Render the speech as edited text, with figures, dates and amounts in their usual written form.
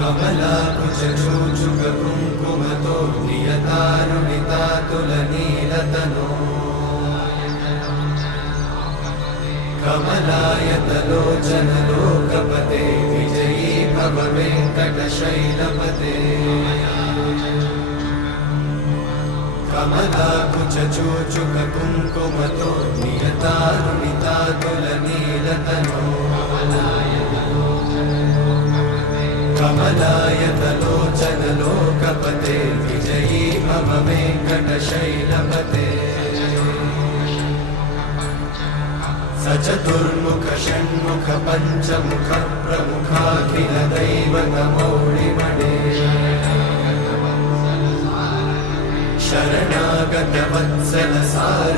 कमलाकुचूचुककुङ्कुमतो नियतारुणितातुलनीलतनो कमलायतलोचनलोकपते विजयी भव वेङ्कटशैलपते कमलाकुचूचुककुङ्कुमतो नियतारुणितातुलनीलतनो कमलायतलोचनलोकपते विजयी भव वेङ्कटशैलपते सचतुर्मुख षण्मुख पञ्चमुख प्रमुखाखिल दैवतमौळिमणे शरणागत वत्सल सार